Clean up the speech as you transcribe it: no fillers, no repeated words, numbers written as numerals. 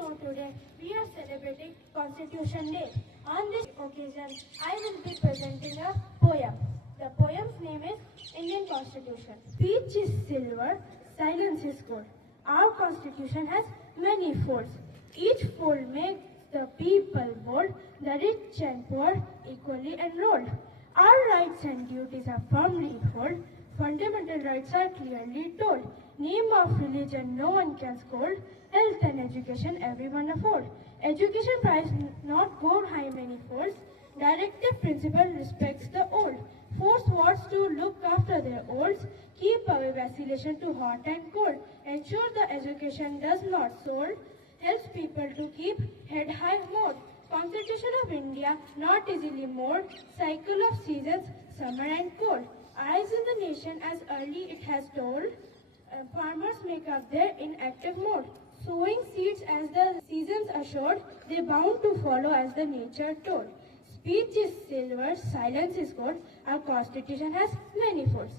know, today we are celebrating Constitution Day. On this occasion, I will be presenting a poem. The poem's name is Indian Constitution. Speech is silver, silence is gold. Our Constitution has many folds. Each fold makes the people bold, the rich and poor equally enrolled. Our rights and duties are firmly held. Fundamental rights are clearly told. Name of religion no one can scold. Health and education everyone afford. Education price not go high many folds. Directive principle respects the old. Force wards to look after their olds. Keep away vacillation to hot and cold. Ensure the education does not sold. Helps people to keep head high mode. Constitution of India not easily mold. Cycle of seasons, summer and cold. Arise in the nation as early it has told. Farmers make up their inactive mode. Sowing seeds as the seasons assured, they bound to follow as the nature told. Speech is silver, silence is gold. Our Constitution has many folds.